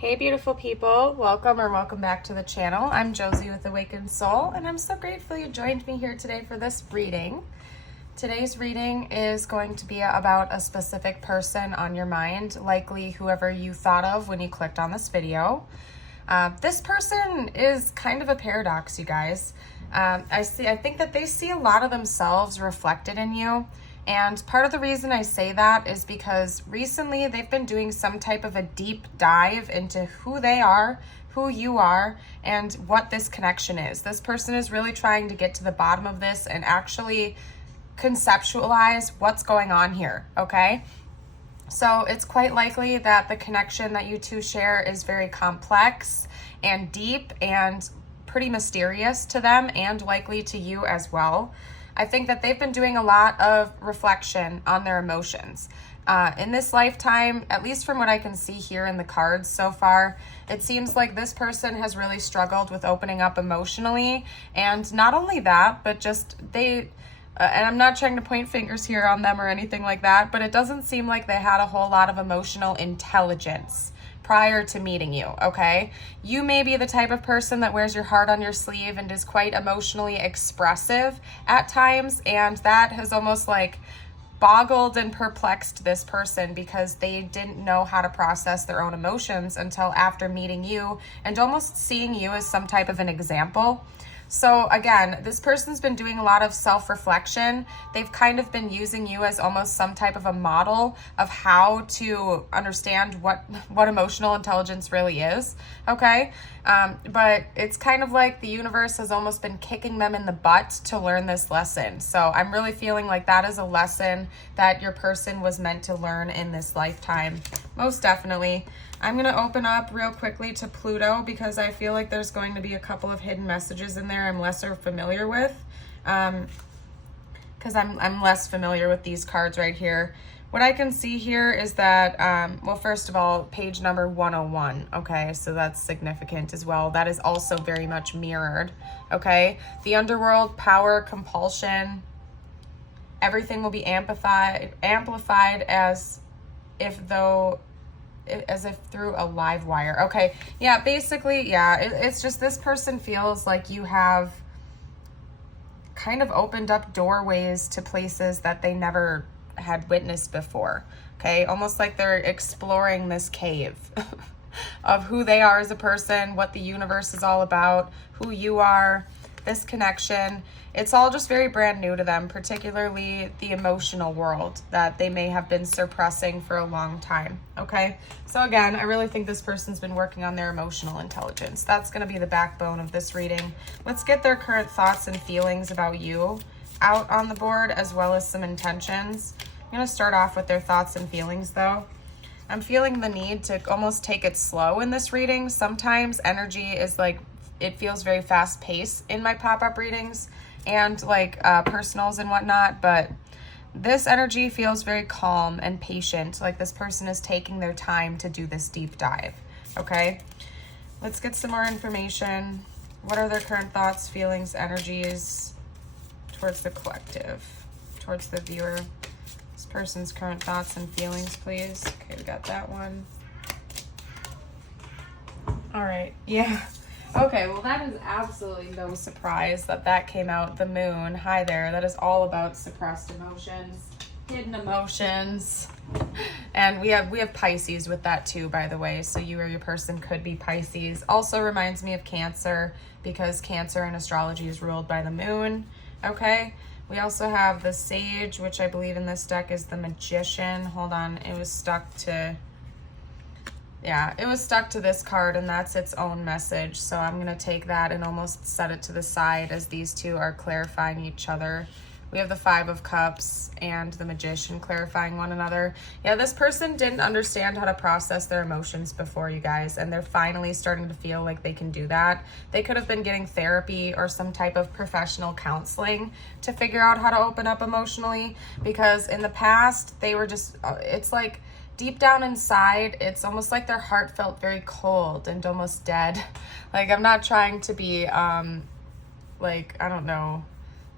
Hey beautiful people, welcome back to the channel. I'm Josie with Awakened Soul, and I'm so grateful you joined me here today for this reading. Today's reading is going to be about a specific person on your mind, likely whoever you thought of when you clicked on this video. This person is kind of a paradox, you guys. I think that they see a lot of themselves reflected in you. And part of the reason I say that is because recently they've been doing some type of a deep dive into who they are, who you are, and what this connection is. This person is really trying to get to the bottom of this and actually conceptualize what's going on here, okay? So it's quite likely that the connection that you two share is very complex and deep and pretty mysterious to them and likely to you as well. I think that they've been doing a lot of reflection on their emotions. In this lifetime, at least from what I can see here in the cards so far, it seems like this person has really struggled with opening up emotionally. And not only that, but just and I'm not trying to point fingers here on them or anything like that, but it doesn't seem like they had a whole lot of emotional intelligence prior to meeting you, okay? You may be the type of person that wears your heart on your sleeve and is quite emotionally expressive at times, and that has almost like boggled and perplexed this person because they didn't know how to process their own emotions until after meeting you and almost seeing you as some type of an example. So again, this person's been doing a lot of self-reflection. They've kind of been using you as almost some type of a model of how to understand what emotional intelligence really is, okay? But it's kind of like the universe has almost been kicking them in the butt to learn this lesson. So I'm really feeling like that is a lesson that your person was meant to learn in this lifetime, most definitely. I'm going to open up real quickly to Pluto because I feel like there's going to be a couple of hidden messages in there I'm lesser familiar with. Because I'm less familiar with these cards right here. What I can see here is that, well, first of all, page number 101. Okay, so that's significant as well. That is also very much mirrored. Okay, the underworld, power, compulsion, everything will be amplified as if through a live wire. Okay, yeah, basically, yeah, it's just this person feels like you have kind of opened up doorways to places that they never had witnessed before. Okay, almost like they're exploring this cave of who they are as a person, what the universe is all about, who you are, this connection. It's all just very brand new to them, particularly the emotional world that they may have been suppressing for a long time, okay? So again, I really think this person's been working on their emotional intelligence. That's going to be the backbone of this reading. Let's get their current thoughts and feelings about you out on the board, as well as some intentions. I'm going to start off with their thoughts and feelings, though. I'm feeling the need to almost take it slow in this reading. Sometimes energy is like, it feels very fast paced in my pop-up readings and like personals and whatnot, but this energy feels very calm and patient, like this person is taking their time to do this deep dive, okay? Let's get some more information. What are their current thoughts, feelings, energies towards the collective, towards the viewer? This person's current thoughts and feelings, please. Okay, we got that one. All right, yeah. Okay, well, that is absolutely no surprise that came out. The moon, hi there. That is all about suppressed emotions, hidden emotions. And we have Pisces with that too, by the way. So you or your person could be Pisces. Also reminds me of Cancer because Cancer in astrology is ruled by the moon. Okay, we also have the Sage, which I believe in this deck is the Magician. Hold on, it was stuck to... Yeah, it was stuck to this card, and that's its own message. So I'm going to take that and almost set it to the side as these two are clarifying each other. We have the Five of Cups and the Magician clarifying one another. Yeah, this person didn't understand how to process their emotions before, you guys, and they're finally starting to feel like they can do that. They could have been getting therapy or some type of professional counseling to figure out how to open up emotionally, because in the past, they were just, it's like, deep down inside, it's almost like their heart felt very cold and almost dead. Like, I'm not trying to be, like, I don't know,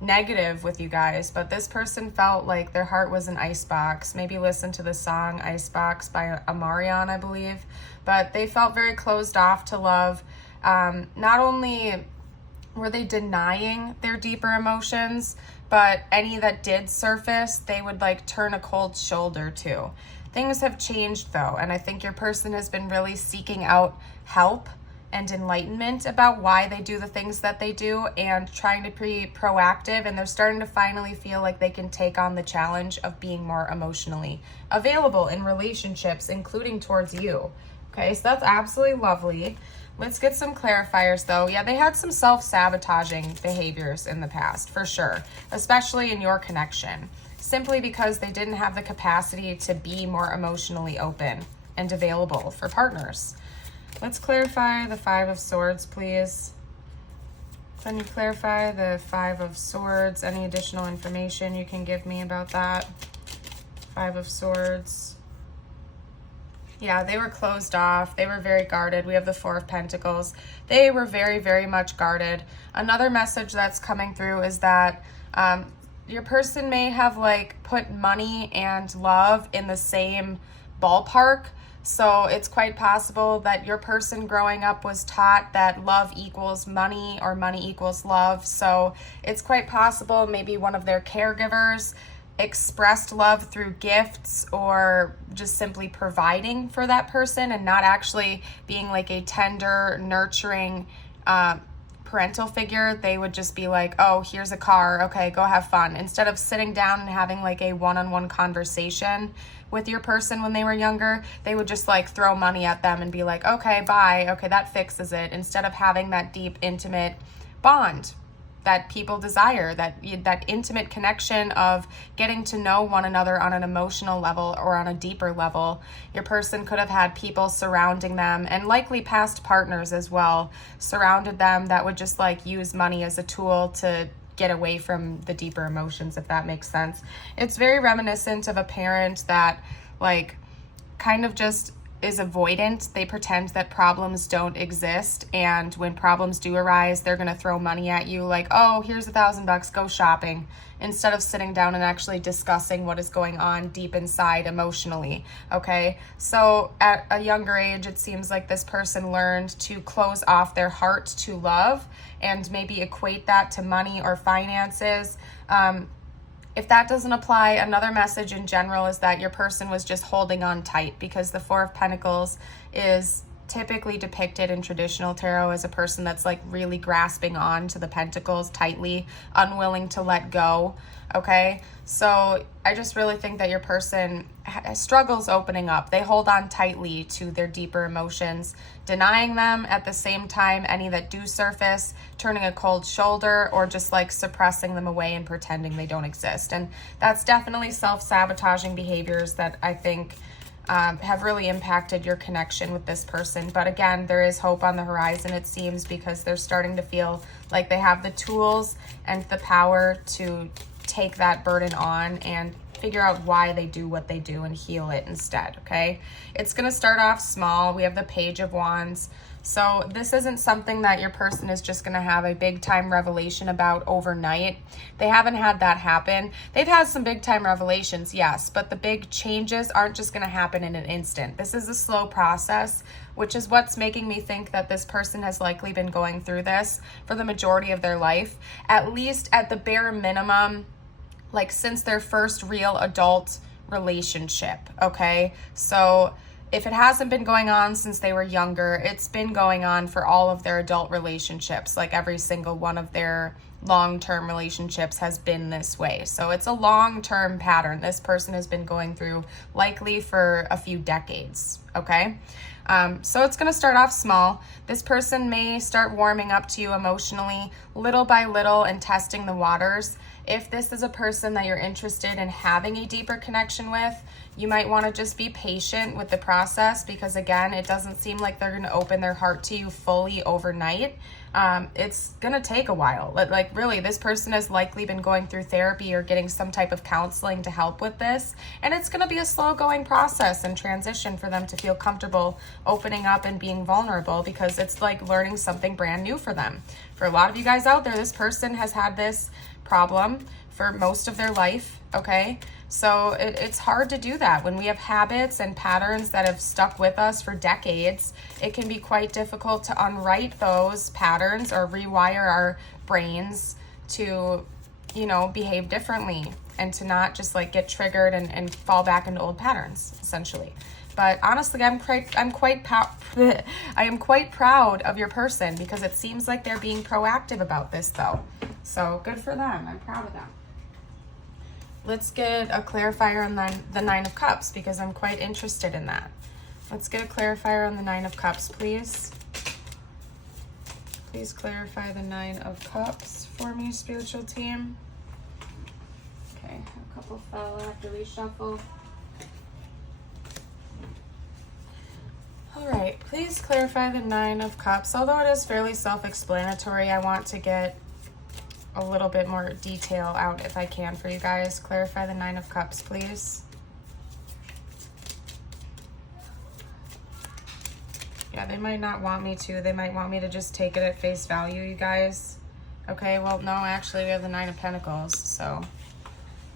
negative with you guys, but this person felt like their heart was an icebox. Maybe listen to the song Icebox by Amarion, I believe. But they felt very closed off to love. Not only were they denying their deeper emotions, but any that did surface, they would like turn a cold shoulder to. Things have changed though, and I think your person has been really seeking out help and enlightenment about why they do the things that they do and trying to be proactive, and they're starting to finally feel like they can take on the challenge of being more emotionally available in relationships, including towards you. Okay, so that's absolutely lovely. Let's get some clarifiers though. Yeah, they had some self-sabotaging behaviors in the past, for sure, especially in your connection, simply because they didn't have the capacity to be more emotionally open and available for partners. Let's clarify the Five of Swords, please. Can you clarify the Five of Swords? Any additional information you can give me about that? Five of Swords. Yeah, they were closed off. They were very guarded. We have the Four of Pentacles. They were very, very much guarded. Another message that's coming through is that your person may have like put money and love in the same ballpark. So it's quite possible that your person growing up was taught that love equals money or money equals love. So it's quite possible maybe one of their caregivers expressed love through gifts or just simply providing for that person and not actually being like a tender, nurturing parental figure. They would just be like, oh, here's a car. Okay, go have fun. Instead of sitting down and having like a one-on-one conversation with your person when they were younger, they would just like throw money at them and be like, okay, bye. Okay, that fixes it. Instead of having that deep, intimate bond that people desire, that intimate connection of getting to know one another on an emotional level or on a deeper level. Your person could have had people surrounding them, and likely past partners as well, surrounded them that would just like use money as a tool to get away from the deeper emotions, if that makes sense. It's very reminiscent of a parent that like kind of just is avoidant. They pretend that problems don't exist, and when problems do arise, they're gonna throw money at you like, oh, here's $1,000, go shopping, instead of sitting down and actually discussing what is going on deep inside emotionally. Okay, so at a younger age, it seems like this person learned to close off their heart to love and maybe equate that to money or finances. If that doesn't apply, another message in general is that your person was just holding on tight, because the Four of Pentacles is typically depicted in traditional tarot as a person that's like really grasping on to the pentacles tightly, unwilling to let go. Okay, so I just really think that your person struggles opening up. They hold on tightly to their deeper emotions, denying them at the same time, any that do surface, turning a cold shoulder, or just like suppressing them away and pretending they don't exist. And that's definitely self-sabotaging behaviors that I think have really impacted your connection with this person. But again, there is hope on the horizon, it seems, because they're starting to feel like they have the tools and the power to take that burden on and figure out why they do what they do and heal it instead. Okay, it's going to start off small. We have the Page of Wands. So this isn't something that your person is just going to have a big time revelation about overnight. They haven't had that happen. They've had some big time revelations, yes, but the big changes aren't just going to happen in an instant. This is a slow process, which is what's making me think that this person has likely been going through this for the majority of their life, at least at the bare minimum, like since their first real adult relationship. Okay, so if it hasn't been going on since they were younger, it's been going on for all of their adult relationships. Like every single one of their long-term relationships has been this way. So it's a long-term pattern this person has been going through, likely for a few decades. Okay, so it's going to start off small. This person may start warming up to you emotionally little by little and testing the waters. If this is a person that you're interested in having a deeper connection with, You might want to just be patient with the process because, again, it doesn't seem like they're going to open their heart to you fully overnight. It's going to take a while. Like really, this person has likely been going through therapy or getting some type of counseling to help with this. And it's going to be a slow going process and transition for them to feel comfortable opening up and being vulnerable, because it's like learning something brand new for them. For a lot of you guys out there, this person has had this problem for most of their life, okay? So it's hard to do that. When we have habits and patterns that have stuck with us for decades, it can be quite difficult to unwrite those patterns or rewire our brains to, you know, behave differently and to not just like get triggered and fall back into old patterns, essentially. But honestly, I am quite proud of your person, because it seems like they're being proactive about this though. So good for them. I'm proud of them. Let's get a clarifier on the Nine of Cups, because I'm quite interested in that. Let's get a clarifier on the Nine of Cups, please. Please clarify the Nine of Cups for me, spiritual team. Okay, a couple fell. I have to reshuffle. All right, please clarify the Nine of Cups. Although it is fairly self-explanatory, I want to get a little bit more detail out if I can for you guys. Clarify the Nine of Cups, please. Yeah, they might not want me to. They might want me to just take it at face value, you guys. Okay, well, no, actually, we have the Nine of Pentacles, so...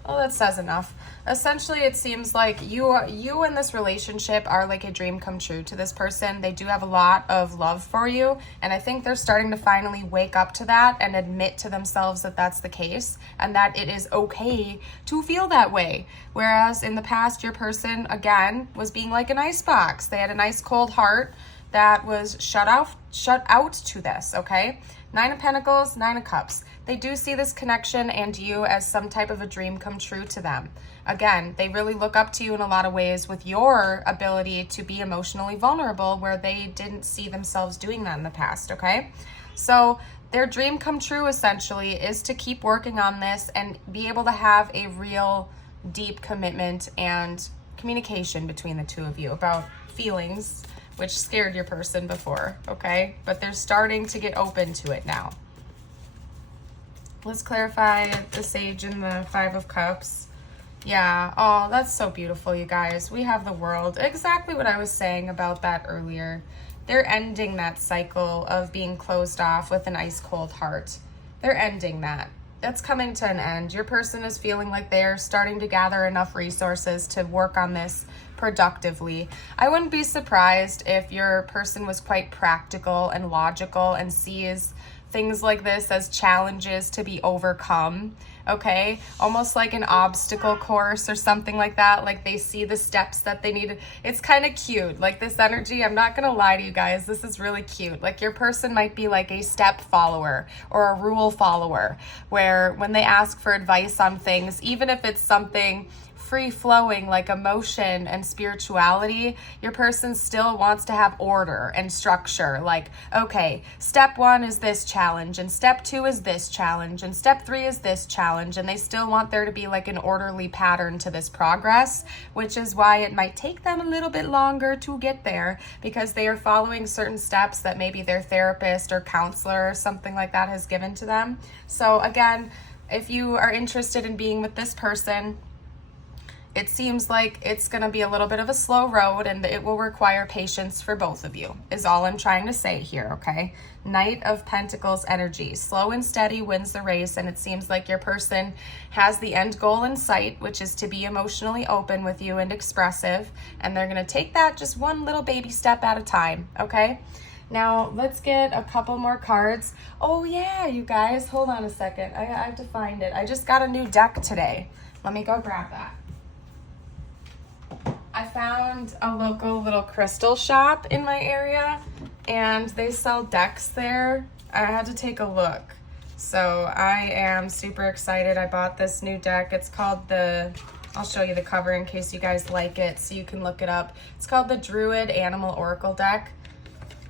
well, that says enough. Essentially, it seems like you in this relationship are like a dream come true to this person. They do have a lot of love for you, and I think they're starting to finally wake up to that and admit to themselves that that's the case and that it is okay to feel that way. Whereas in the past, your person, again, was being like an icebox. They had an ice cold heart that was shut out to this, okay? Nine of Pentacles, Nine of Cups. They do see this connection and you as some type of a dream come true to them. Again, they really look up to you in a lot of ways with your ability to be emotionally vulnerable, where they didn't see themselves doing that in the past, okay? So their dream come true essentially is to keep working on this and be able to have a real deep commitment and communication between the two of you about feelings, which scared your person before, okay? But they're starting to get open to it now. Let's clarify the Sage and the Five of Cups. Yeah, oh, that's so beautiful, you guys. We have the World. Exactly what I was saying about that earlier. They're ending that cycle of being closed off with an ice cold heart. They're ending that. That's coming to an end. Your person is feeling like they're starting to gather enough resources to work on this productively. I wouldn't be surprised if your person was quite practical and logical and sees things like this as challenges to be overcome, okay? Almost like an obstacle course or something like that. Like they see the steps that they need. It's kind of cute. Like this energy, I'm not going to lie to you guys, this is really cute. Like your person might be like a step follower or a rule follower, where when they ask for advice on things, even if it's something free-flowing like emotion and spirituality, your person still wants to have order and structure. Like, okay, step 1 is this challenge, and step 2 is this challenge, and step 3 is this challenge, and they still want there to be like an orderly pattern to this progress, which is why it might take them a little bit longer to get there, because they are following certain steps that maybe their therapist or counselor or something like that has given to them. So again, if you are interested in being with this person, it seems like it's going to be a little bit of a slow road, and it will require patience for both of you, is all I'm trying to say here, okay? Knight of Pentacles energy. Slow and steady wins the race, and it seems like your person has the end goal in sight, which is to be emotionally open with you and expressive, and they're going to take that just one little baby step at a time, okay? Now, let's get a couple more cards. Oh, yeah, you guys, hold on a second. I have to find it. I just got a new deck today. Let me go grab that. I found a local little crystal shop in my area, and they sell decks there. I had to take a look. So I am super excited. I bought this new deck. It's called I'll show you the cover in case you guys like it so you can look it up. It's called the Druid Animal Oracle deck.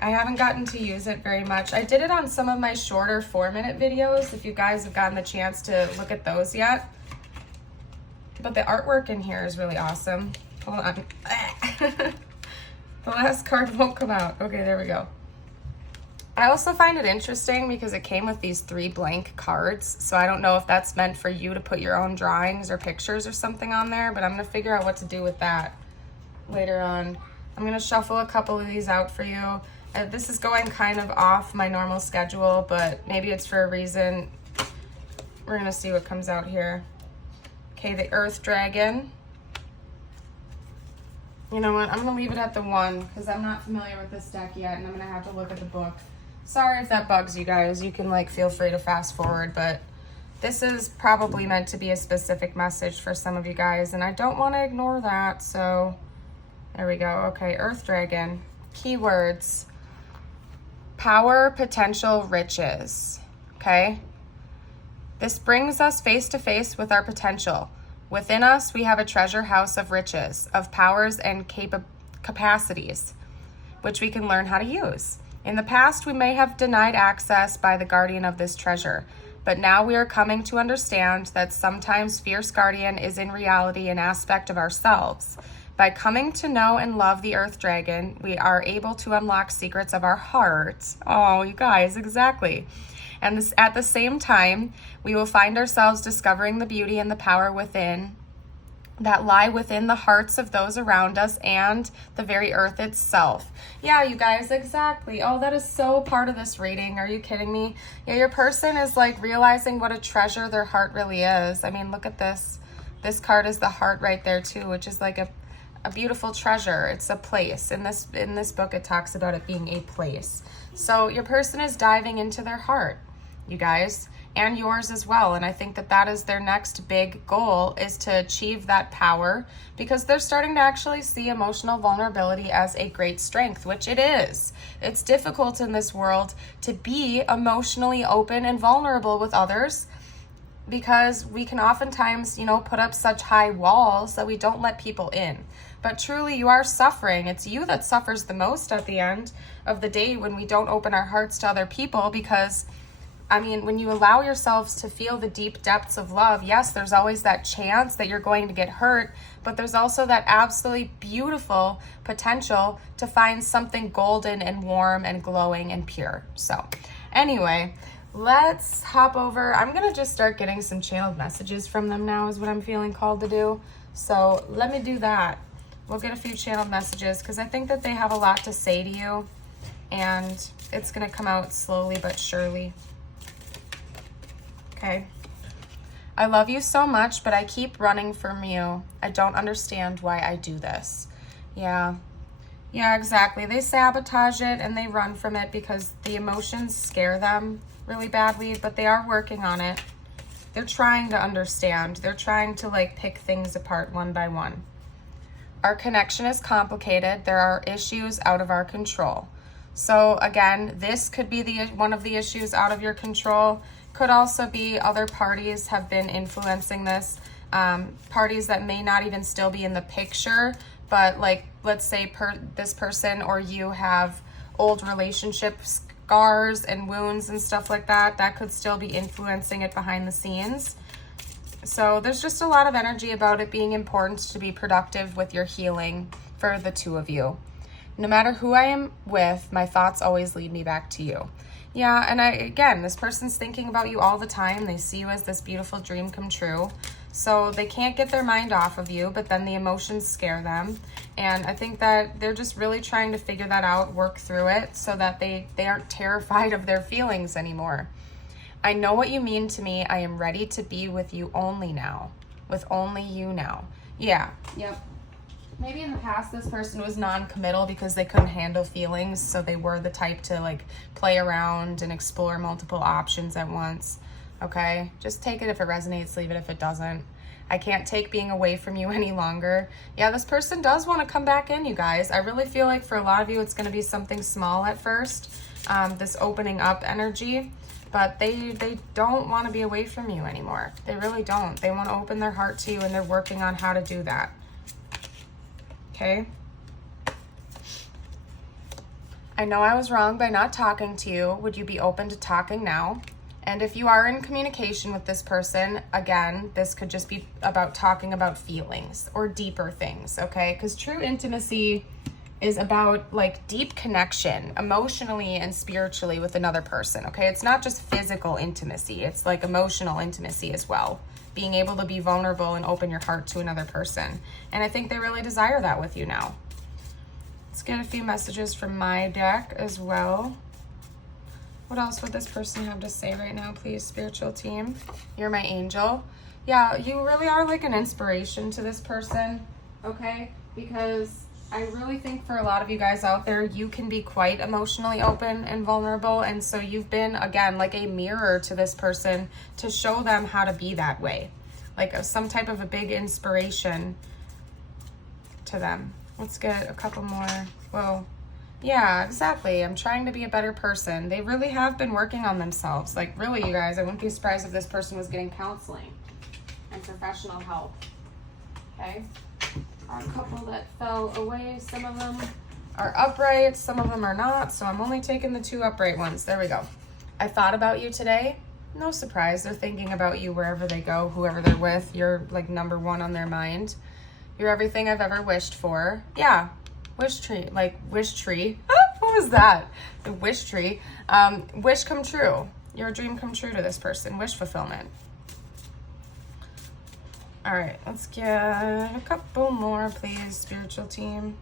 I haven't gotten to use it very much. I did it on some of my shorter 4-minute videos, if you guys have gotten the chance to look at those yet. But the artwork in here is really awesome. Hold on. The last card won't come out. Okay, there we go. I also find it interesting because it came with these 3 blank cards. So I don't know if that's meant for you to put your own drawings or pictures or something on there, but I'm going to figure out what to do with that later on. I'm going to shuffle a couple of these out for you. This is going kind of off my normal schedule, but maybe it's for a reason. We're going to see what comes out here. Okay, the Earth Dragon. You know what? I'm going to leave it at the 1 because I'm not familiar with this deck yet, and I'm going to have to look at the book. Sorry if that bugs you guys. You can like feel free to fast forward, but this is probably meant to be a specific message for some of you guys, and I don't want to ignore that. So there we go. Okay, Earth Dragon. Keywords. Power, potential, riches. Okay? This brings us face to face with our potential. Within us, we have a treasure house of riches, of powers and capacities, which we can learn how to use. In the past, we may have denied access by the guardian of this treasure, but now we are coming to understand that sometimes fierce guardian is in reality an aspect of ourselves. By coming to know and love the Earth Dragon, we are able to unlock secrets of our heart. Oh, you guys, exactly. And this, at the same time, we will find ourselves discovering the beauty and the power within that lie within the hearts of those around us and the very earth itself. Yeah, you guys, exactly. Oh, that is so part of this reading. Are you kidding me? Yeah, your person is like realizing what a treasure their heart really is. I mean, look at this. This card is the heart right there too, which is like a beautiful treasure. It's a place. In this book, it talks about it being a place. So your person is diving into their heart, you guys, and yours as well. And I think that that is their next big goal, is to achieve that power, because they're starting to actually see emotional vulnerability as a great strength, which it is. It's difficult in this world to be emotionally open and vulnerable with others, because we can oftentimes, put up such high walls that we don't let people in. But truly, you are suffering. It's you that suffers the most at the end of the day when we don't open our hearts to other people, because when you allow yourselves to feel the deep depths of love, yes, there's always that chance that you're going to get hurt, but there's also that absolutely beautiful potential to find something golden and warm and glowing and pure. So anyway, let's hop over. I'm going to just start getting some channeled messages from them now is what I'm feeling called to do. So let me do that. We'll get a few channeled messages because I think that they have a lot to say to you, and it's going to come out slowly but surely. Okay. I love you so much, but I keep running from you. I don't understand why I do this. Yeah, exactly. They sabotage it and they run from it because the emotions scare them really badly, but they are working on it. They're trying to understand. They're trying to pick things apart one by one. Our connection is complicated. There are issues out of our control. So again, this could be one of the issues out of your control. Could also be other parties have been influencing this, parties that may not even still be in the picture, but let's say this person or you have old relationship scars and wounds and stuff like that. That could still be influencing it behind the scenes. So there's just a lot of energy about it being important to be productive with your healing for the two of you. No matter who I am with, my thoughts always lead me back to you. Yeah, and again, this person's thinking about you all the time. They see you as this beautiful dream come true. So they can't get their mind off of you, but then the emotions scare them. And I think that they're just really trying to figure that out, work through it, so that they aren't terrified of their feelings anymore. I know what you mean to me. I am ready to be with you only now. With only you now. Yeah, yep. Maybe in the past this person was non-committal because they couldn't handle feelings, so they were the type to play around and explore multiple options at once. Okay, just take it if it resonates, leave it if it doesn't. I can't take being away from you any longer. Yeah, this person does want to come back in, you guys. I really feel like for a lot of you it's going to be something small at first, this opening up energy, but they don't want to be away from you anymore. They really don't. They want to open their heart to you, and they're working on how to do that. Okay. I know I was wrong by not talking to you. Would you be open to talking now? And if you are in communication with this person, again, this could just be about talking about feelings or deeper things, okay? Because true intimacy is about like deep connection emotionally and spiritually with another person, okay? It's not just physical intimacy, it's like emotional intimacy as well. Being able to be vulnerable and open your heart to another person. And I think they really desire that with you now. Let's get a few messages from my deck as well. What else would this person have to say right now, please, spiritual team? You're my angel. Yeah, you really are like an inspiration to this person, okay? Because I really think for a lot of you guys out there, you can be quite emotionally open and vulnerable. And so you've been, again, like a mirror to this person to show them how to be that way. Like some type of a big inspiration to them. Let's get a couple more. Whoa. Yeah, exactly. I'm trying to be a better person. They really have been working on themselves. Like really, you guys, I wouldn't be surprised if this person was getting counseling and professional help. Okay. Our couple that fell away, some of them are upright, some of them are not, so I'm only taking the 2 upright ones. There we go. I thought about you today. No surprise, they're thinking about you wherever they go, whoever they're with. You're like number 1 on their mind. You're everything I've ever wished for. Yeah, wish tree, like wish tree. What was that? The wish tree. Wish come true. Your dream come true to this person. Wish fulfillment. All right, let's get a couple more, please, spiritual team.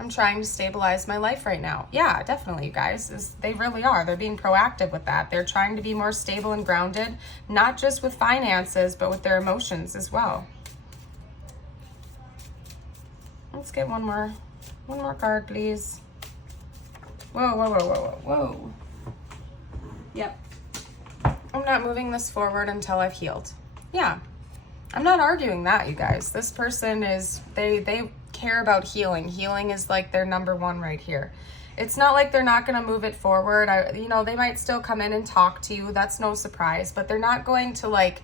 I'm trying to stabilize my life right now. Yeah, definitely, you guys. They really are. They're being proactive with that. They're trying to be more stable and grounded, not just with finances, but with their emotions as well. Let's get one more card, please. Whoa, whoa, whoa, whoa, whoa, whoa. Yep. I'm not moving this forward until I've healed. Yeah. I'm not arguing that, you guys. This person is, they care about healing. Healing is like their number 1 right here. It's not like they're not going to move it forward. You know, they might still come in and talk to you. That's no surprise. But they're not going to like,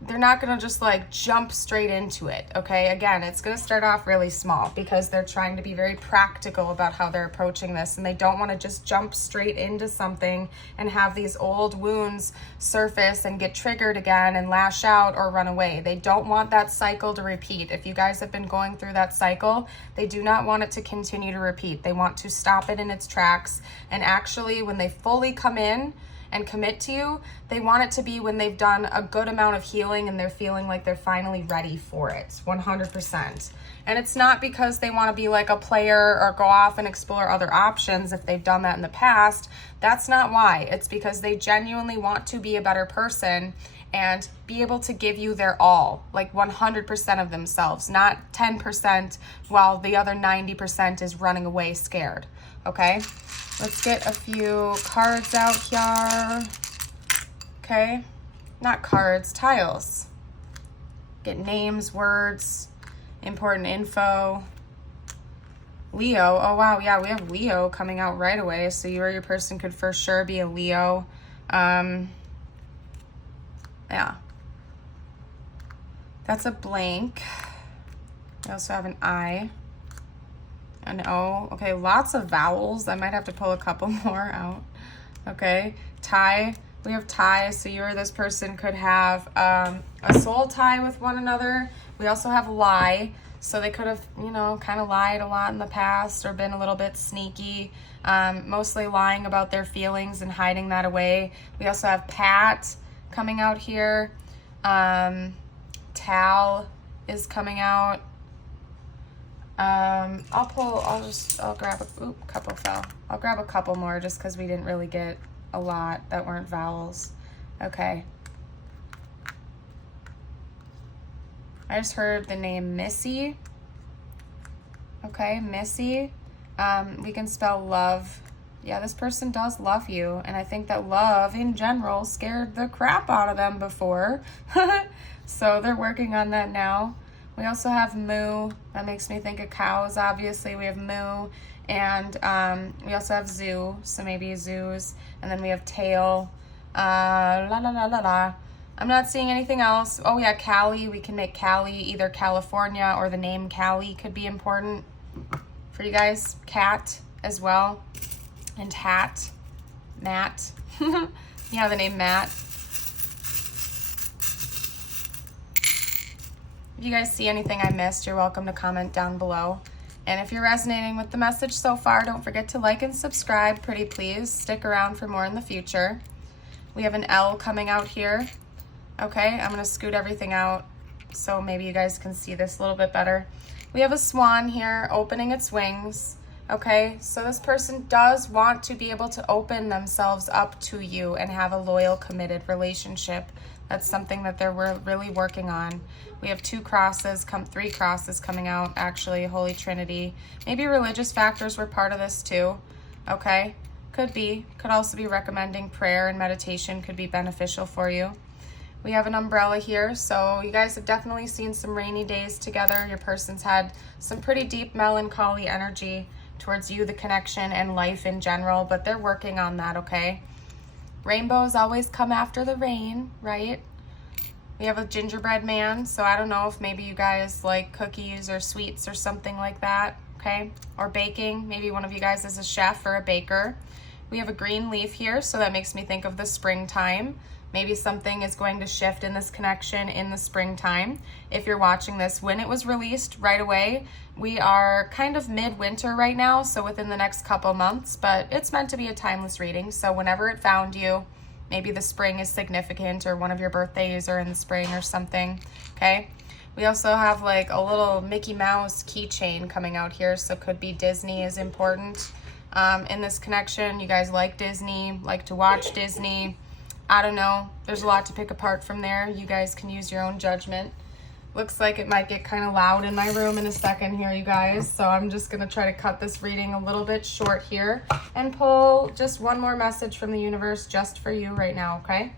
they're not going to just like jump straight into it, okay? Again, it's going to start off really small because they're trying to be very practical about how they're approaching this, and they don't want to just jump straight into something and have these old wounds surface and get triggered again and lash out or run away. They don't want that cycle to repeat. If you guys have been going through that cycle, they do not want it to continue to repeat. They want to stop it in its tracks, and actually when they fully come in and commit to you, they want it to be when they've done a good amount of healing and they're feeling like they're finally ready for it, 100%. And it's not because they want to be like a player or go off and explore other options if they've done that in the past. That's not why. It's because they genuinely want to be a better person and be able to give you their all, like 100% of themselves, not 10% while the other 90% is running away scared, okay? Let's get a few cards out here. Okay, not cards, tiles. Get names, words, important info. Leo, oh wow, yeah, we have Leo coming out right away. So you or your person could for sure be a Leo. Yeah. That's a blank. We also have an I. An O. Okay, lots of vowels. I might have to pull a couple more out. Okay, tie. We have tie, so you or this person could have a soul tie with one another. We also have lie, so they could have, you know, kind of lied a lot in the past or been a little bit sneaky, mostly lying about their feelings and hiding that away. We also have pat coming out here. Tal is coming out. I'll grab I'll grab a couple more just because we didn't really get a lot that weren't vowels. Okay. I just heard the name Missy. Okay, Missy. We can spell love. Yeah, this person does love you, and I think that love in general scared the crap out of them before. So they're working on that now. We also have moo. That makes me think of cows, obviously. We have moo. And we also have zoo, so maybe zoos. And then we have tail. La la la la la. I'm not seeing anything else. Oh yeah, Cali. We can make Cali either California or the name Cali could be important for you guys. Cat as well. And hat. Matt. Yeah, the name Matt. If you guys see anything I missed, you're welcome to comment down below. And if you're resonating with the message so far, don't forget to like and subscribe, pretty please. Stick around for more in the future. We have an L coming out here. Okay, I'm gonna scoot everything out so maybe you guys can see this a little bit better. We have a swan here opening its wings. Okay, so this person does want to be able to open themselves up to you and have a loyal, committed relationship. That's something that they're really working on. We have 2 crosses, 3 crosses coming out, actually, Holy Trinity. Maybe religious factors were part of this too, okay? Could be. Could also be recommending prayer and meditation could be beneficial for you. We have an umbrella here, so you guys have definitely seen some rainy days together. Your person's had some pretty deep melancholy energy towards you, the connection, and life in general, but they're working on that, okay? Rainbows always come after the rain, right? We have a gingerbread man, so I don't know if maybe you guys like cookies or sweets or something like that, okay? Or baking. Maybe one of you guys is a chef or a baker. We have a green leaf here, so that makes me think of the springtime. Maybe something is going to shift in this connection in the springtime. If you're watching this when it was released right away, we are kind of midwinter right now, so within the next couple months, but it's meant to be a timeless reading. So whenever it found you, maybe the spring is significant or one of your birthdays are in the spring or something, okay? We also have like a little Mickey Mouse keychain coming out here, so could be Disney is important in this connection. You guys like Disney, like to watch Disney. I don't know. There's a lot to pick apart from there. You guys can use your own judgment. Looks like it might get kind of loud in my room in a second here, you guys. So I'm just going to try to cut this reading a little bit short here and pull just one more message from the universe just for you right now, okay?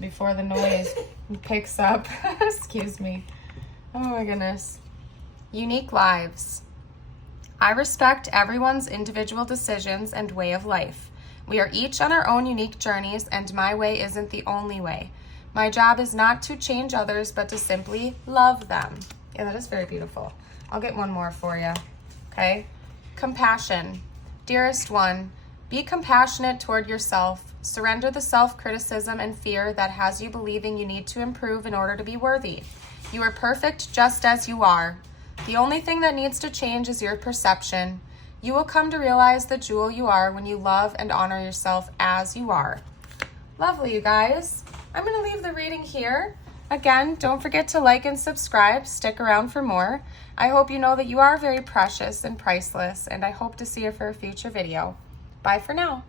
Before the noise picks up. Excuse me. Oh my goodness. Unique lives. I respect everyone's individual decisions and way of life. We are each on our own unique journeys, and my way isn't the only way. My job is not to change others, but to simply love them. Yeah, that is very beautiful. I'll get one more for you, okay? Compassion. Dearest one, be compassionate toward yourself. Surrender the self-criticism and fear that has you believing you need to improve in order to be worthy. You are perfect just as you are. The only thing that needs to change is your perception. You will come to realize the jewel you are when you love and honor yourself as you are. Lovely, you guys. I'm going to leave the reading here. Again, don't forget to like and subscribe. Stick around for more. I hope you know that you are very precious and priceless, and I hope to see you for a future video. Bye for now.